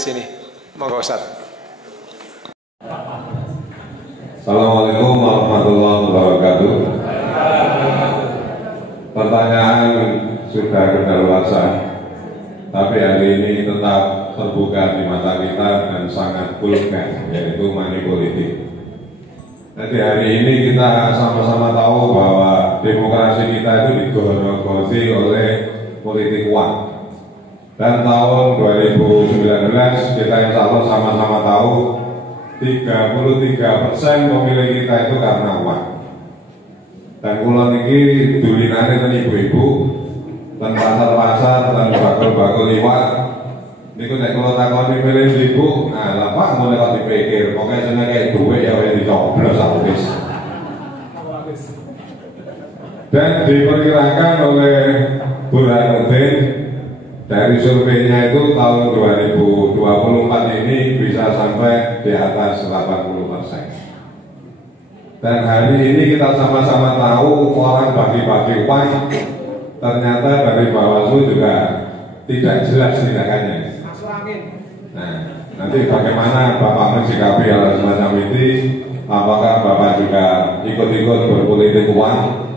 sini. Monggo Ustaz. Assalamualaikum warahmatullahi wabarakatuh. Pertanyaan sudah kedaluarsa, tapi hari ini tetap terbuka di mata kita dan sangat vulgar, yaitu money politik. Jadi hari ini kita sama-sama tahu bahwa demokrasi kita itu digerogoti oleh politik uang. Dan tahun 2019 kita insya Allah sama-sama tahu 33% pemilih kita itu karena uang. Dan kulon ini dulinane ten ibu-ibu, ten pasar-pasar, ten bakul-bakul iwak. Niku nek kula takoni milih ibu, nah lah Pak ngono kok dipikir, pokoke seneng kayak duwe ya wis dicoblos habis. Dan diperkirakan oleh Burhanuddin dari surveinya itu tahun 2024 ini bisa sampai di atas 80%. Dan hari ini kita sama-sama tahu orang bagi-bagi uang, ternyata dari Bawaslu juga tidak jelas tindakannya. Nah, nanti bagaimana Bapak mensikapi hal semacam ini? Apakah Bapak juga ikut-ikut berpolitik uang?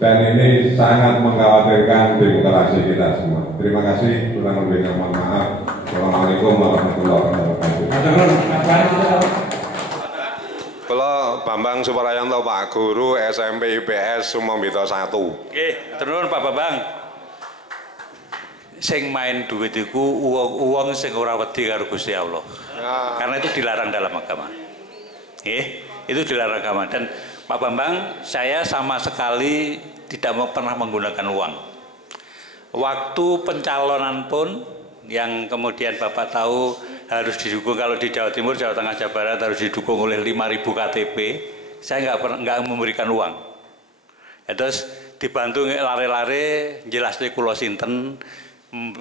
Dan ini sangat mengkhawatirkan demokrasi kita semua. Terima kasih, kurang lebihnya mohon maaf. Assalamualaikum warahmatullahi wabarakatuh. Kalau Bambang Suprayanto, Pak Guru SMP IPS Sumombito 1. Oke, terus Pak Bambang. Sing main duit iku uang sing ora wedi karo Gusti Allah. Karena itu dilarang dalam agama. Itu dilarang agama. Dan Pak Bambang, saya sama sekali tidak pernah menggunakan uang. Waktu pencalonan pun yang kemudian Bapak tahu harus didukung, kalau di Jawa Timur, Jawa Tengah, Jawa Barat harus didukung oleh 5.000 KTP. Saya nggak memberikan uang. Ya, terus dibantu lare-lare jelas di kulo sinten,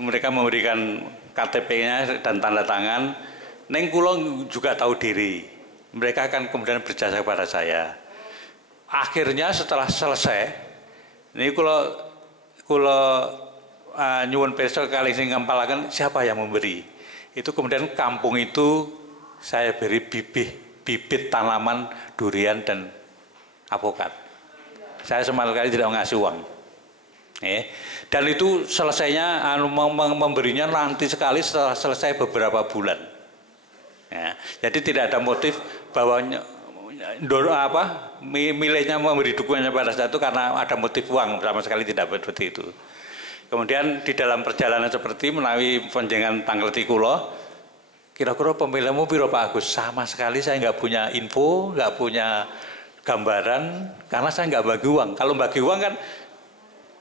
mereka memberikan KTP-nya dan tanda tangan. Neng kulo juga tahu diri. Mereka akan kemudian berjasa kepada saya. Akhirnya setelah selesai, ini kulo nyuwun pirsa kali sing ngempalaken siapa yang memberi. Itu kemudian kampung itu saya beri bibit tanaman durian dan apokat. Saya sama sekali tidak ngasih uang. Dan itu selesainya memberinya nanti sekali setelah selesai beberapa bulan. Ya, jadi tidak ada motif bahwa milihnya memberi dukungannya pada saya itu karena ada motif uang, sama sekali tidak seperti itu. Kemudian di dalam perjalanan seperti menawi panjenengan tanggal tikulo, kira-kira pemilihmu piro Pak Agus? Sama sekali saya nggak punya info, nggak punya gambaran, karena saya nggak bagi uang. Kalau bagi uang kan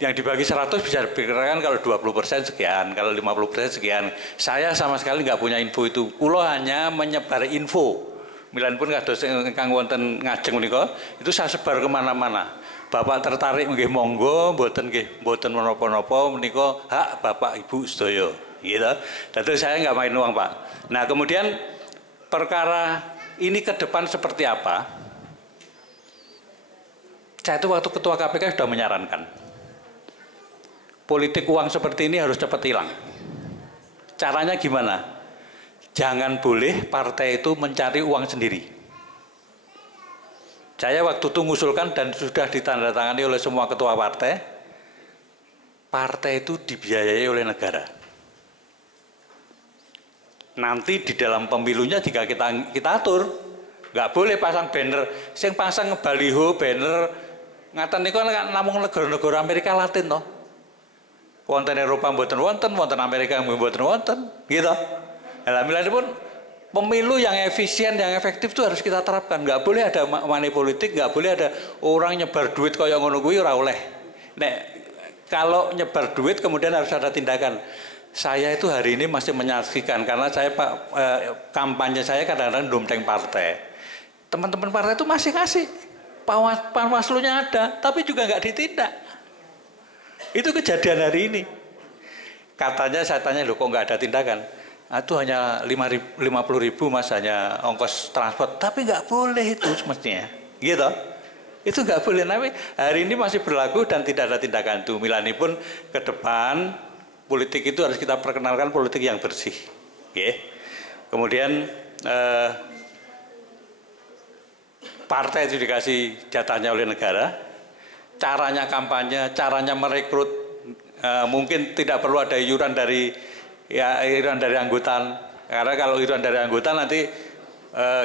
yang dibagi 100 bisa diperkirakan kalau 20% sekian, kalau 50% sekian. Saya sama sekali nggak punya info itu. Kulo hanya menyebar info. Milan pun kados ingkang wonten ngajeng menika, itu saya sebar kemana-mana. Bapak tertarik nggih monggo, mboten nggih mboten menapa-napa menika hak Bapak Ibu sedaya, gitu. Dadi saya nggak main uang Pak. Nah kemudian perkara ini ke depan seperti apa? Saya itu waktu Ketua KPK sudah menyarankan politik uang seperti ini harus cepat hilang. Caranya gimana? Jangan boleh partai itu mencari uang sendiri. Saya waktu itu mengusulkan dan sudah ditandatangani oleh semua ketua partai, partai itu dibiayai oleh negara. Nanti di dalam pemilunya jika kita atur, nggak boleh pasang banner, sing pasang baliho banner ngaten niku namung negara-negara Amerika Latin toh. Wonten Eropa mboten wonten, wonten Amerika mboten wonten, gitu. Alhamdulillah pun pemilu yang efisien, yang efektif itu harus kita terapkan. Nggak boleh ada money politik, nggak boleh ada orang nyebar duit kayak ngono kuwi ora oleh. Nek kalau nyebar duit kemudian harus ada tindakan. Saya itu hari ini masih menyaksikan karena saya kampanye saya kadang-kadang domteng partai. Teman-teman partai itu masih ngasih. Panwaslunya ada, tapi juga nggak ditindak. Itu kejadian hari ini. Katanya saya tanya, loh kok nggak ada tindakan? Itu hanya 50.000 Mas, hanya ongkos transport, tapi nggak boleh itu semestinya, gitu. Itu nggak boleh. Tapi hari ini masih berlaku dan tidak ada tindakan itu. Milani pun ke depan politik itu harus kita perkenalkan politik yang bersih. Oke. Kemudian partai itu dikasih jatahnya oleh negara, caranya kampanye, caranya merekrut, mungkin tidak perlu ada iuran dari anggotan, karena kalau iuran dari anggota nanti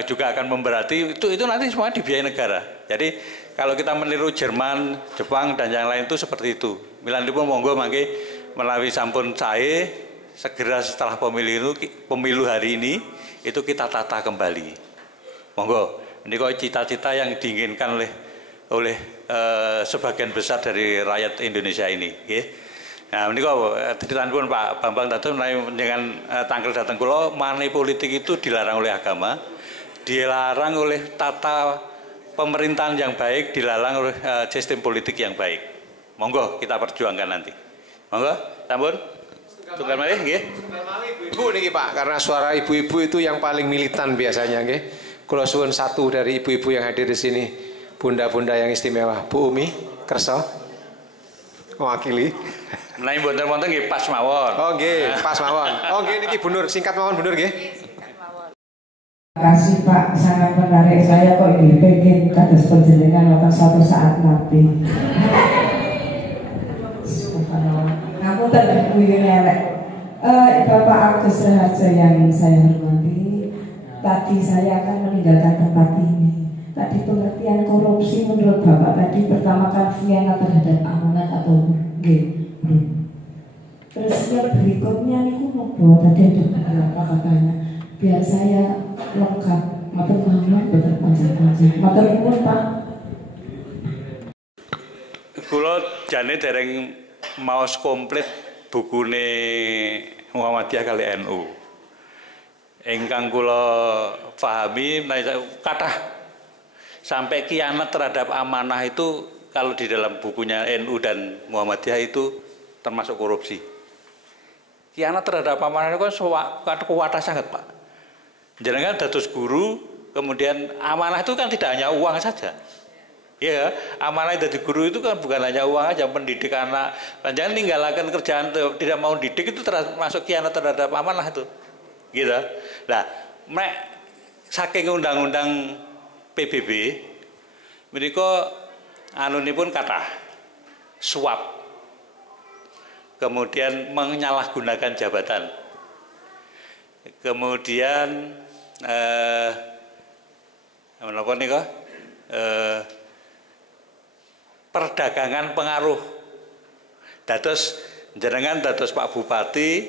juga akan memberati, itu nanti semua dibiayai negara. Jadi kalau kita meniru Jerman, Jepang dan yang lain itu seperti itu. Milanipun monggo mangke melalui sampun sae segera setelah pemilu hari ini itu kita tata kembali. Monggo. Ini kok cita-cita yang diinginkan oleh sebagian besar dari rakyat Indonesia ini. Okay? Nah, ini kok pun Pak Bambang Dato dengan tanggal datang kulo, money politik itu dilarang oleh agama, dilarang oleh tata pemerintahan yang baik, dilarang oleh sistem politik yang baik. Monggo kita perjuangkan nanti. Monggo, sampun. Tunggal malih nggih. Tunggal malih ibu niki Pak, karena suara ibu-ibu itu yang paling militan biasanya nggih. Kula suwun satu dari ibu-ibu yang hadir di sini, bunda-bunda yang istimewa, Bu Umi Kerso, mewakili. Menawi mboten-mboten nggih pas mawon. Oh nggih, pas mawon. Oh nggih niki Bu Nur, singkat mawon Bu Nur nggih. Terima kasih Pak, sangat menarik. Saya kok ini pengen kados panjenengan wonten suatu saat nanti. Ngapunten ibu ini elek. Bapak Agus Raharjo yang saya hormati. Tadi saya akan meninggalkan tempat ini. Tadi pengertian korupsi menurut Bapak tadi pertama kan khianat terhadap amanat atau belum. Terus yang berikutnya niku nopo tadi ada beberapa katanya. Biar saya lengkap, matur nuwun boten panjang-panjang. Matur nuwun Pak. Kula jane dereng maos komplit bukune Muhammadiyah kali NU. Ingkang kula pahami kathah sampai khianat terhadap amanah itu kalau di dalam bukunya NU dan Muhammadiyah itu termasuk korupsi. Khianat terhadap amanah itu kan kuwata sangat Pak. Jenengan dados guru, kemudian amanah itu kan tidak hanya uang saja. Ya, amanah dari guru itu kan bukan hanya uang aja, mendidik anak. Jangan tinggalkan kerjaan tidak mau didik itu termasuk khianat terhadap amanah itu. Gitu. Nah, saking undang-undang PBB, menika anunipun kathah suap, kemudian menyalahgunakan jabatan, kemudian menapa nika perdagangan pengaruh. Dados jenengan dados Pak Bupati,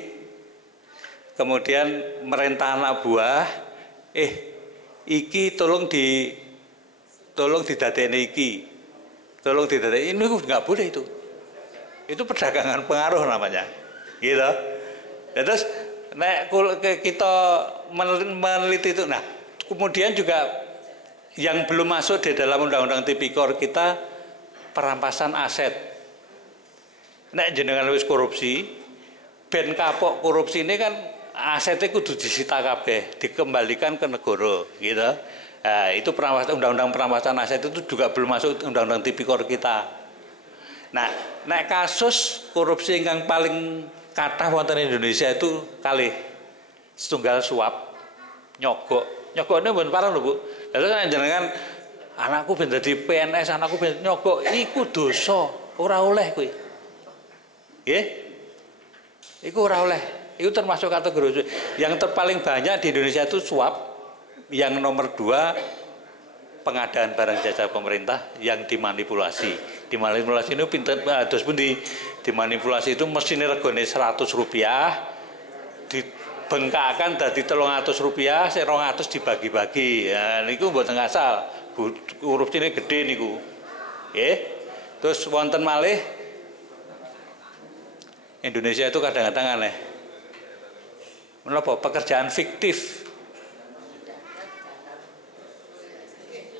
kemudian merintah anak buah, iki tolong didadeni iki, tolong didadeni ini nggak boleh itu perdagangan pengaruh namanya, gitu. Terus nek kita meneliti itu, nah kemudian juga yang belum masuk di dalam undang-undang tipikor kita perampasan aset. Nek jenengan wis korupsi, ben kapok korupsi ini kan asetnya kudu disita kabeh, dikembalikan ke negara, gitu. Nah, itu undang-undang perampasan aset itu juga belum masuk undang-undang tipikor kita. Nah, nek kasus korupsi yang paling kathah wonten Indonesia itu kalih setunggal suap, nyogok. Nyogokne mboten parah lho, Bu. Lalu kan jenengan anakku ben dadi PNS, anakku ben nyogok, iku dosa, ora oleh kuwi. Nggih? Iku ora oleh. Itu termasuk kategori yang paling banyak di Indonesia itu suap, yang nomor 2 pengadaan barang jasa pemerintah yang dimanipulasi. Dimanipulasi ini pinter terus pun dimanipulasi itu mesin regane Rp100, dibengkakkan dari Rp300, 200 dibagi-bagi. Ya niku mboten ngasal. Korupsi ini gede niku. Nggih. Terus wonten malih Indonesia itu kadang-kadang aneh. Menapa pekerjaan fiktif.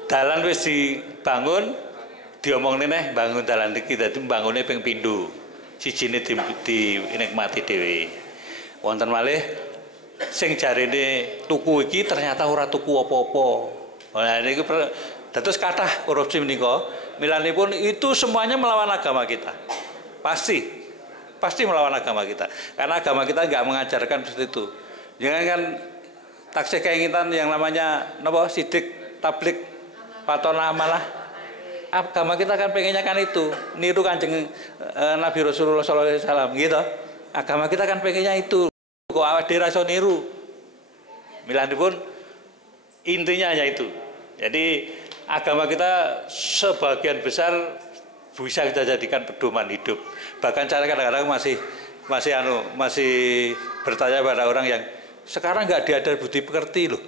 Dalan wis dibangun, diomongin bangun dalan iki dadi bangunnya ping pindho. Sijine dinikmati dhewe. Wonten malih sing jarene tuku iki ternyata ora tuku apa-apa. Nah niku dados kathah korupsi menika. Milanipun itu semuanya melawan agama kita. Pasti. pasti melawan agama kita. Karena agama kita nggak mengajarkan seperti itu. Jangan kan taksih keinginan yang namanya napa sidik, tablik, patona amalah. Agama kita kan pengennya kan itu, niru Kanjeng Nabi Rasulullah SAW gitu. Agama kita kan pengennya itu. Kok awak dhewe iso niru. Milanipun intinya hanya itu. Jadi agama kita sebagian besar bisa kita jadikan pedoman hidup. Bahkan saya kadang-kadang masih bertanya pada orang yang sekarang nggak diajar budi pekerti loh.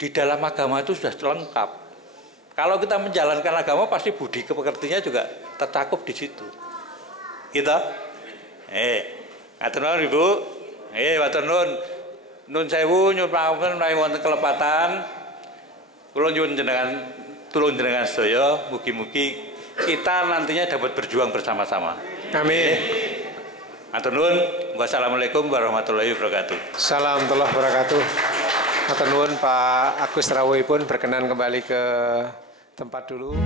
Di dalam agama itu sudah lengkap. Kalau kita menjalankan agama pasti budi pekertinya juga tercakup di situ. Gitu. Matur nuwun Ibu. Matur nuwun. Nun sewu nyuwun pangapunten menawi wonten kelepatan. Kula nyuwun jenengan tulung jenengan sedaya mugi-mugi kita nantinya dapat berjuang bersama-sama. Amin. Matur nuwun. Wassalamualaikum warahmatullahi wabarakatuh. Salam warahmatullahi wabarakatuh. Matur nuwun Pak Agus rawuhipun berkenan kembali ke tempat dulu.